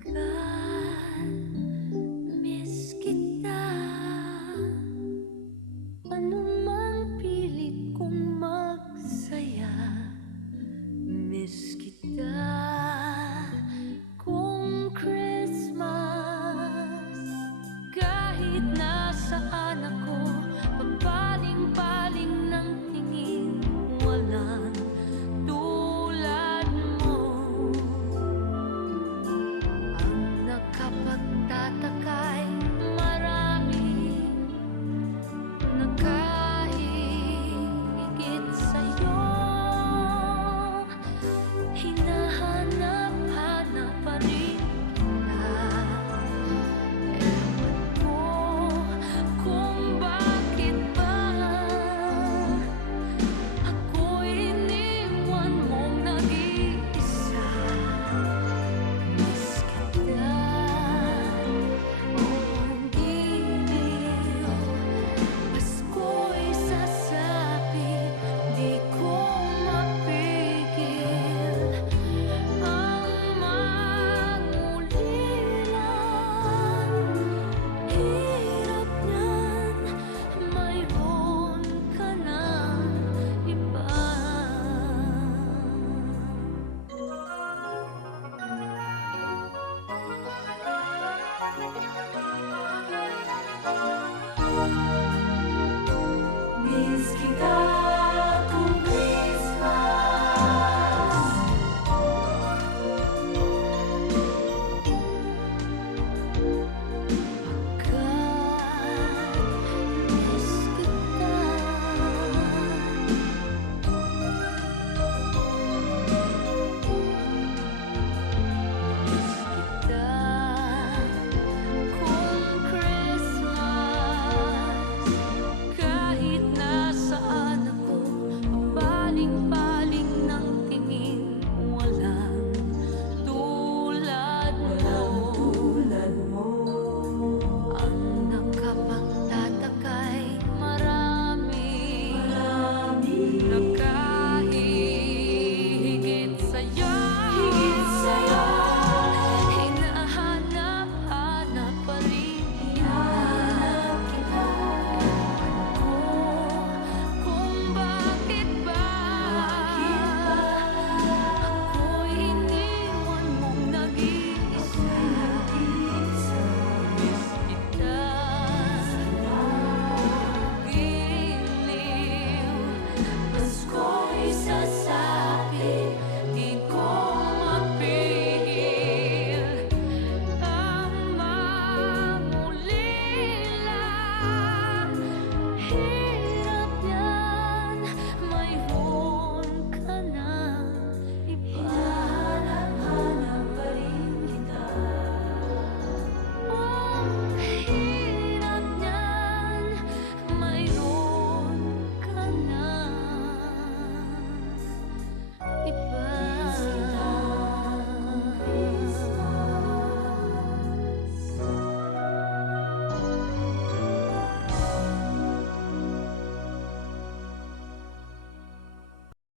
Mahal, miss kita. Anumang pilit kong magsaya, miss kita. Kung Christmas, kahit nasaan ako, papaling-paling ng tingin, walang tulad mo. Ang nakapagtataka'y marami, nakahigit sa'yo. Hinahanap-hanap pa rin kita. Ewan ko kung bakit ba ako'y iniwan mong nag-iisa. Miss kita, ang giliw, Pasko'y sasabi, di ko mapigil ang mangulilan. Hirap niyan, mayroon ka ng iba. Miss kita.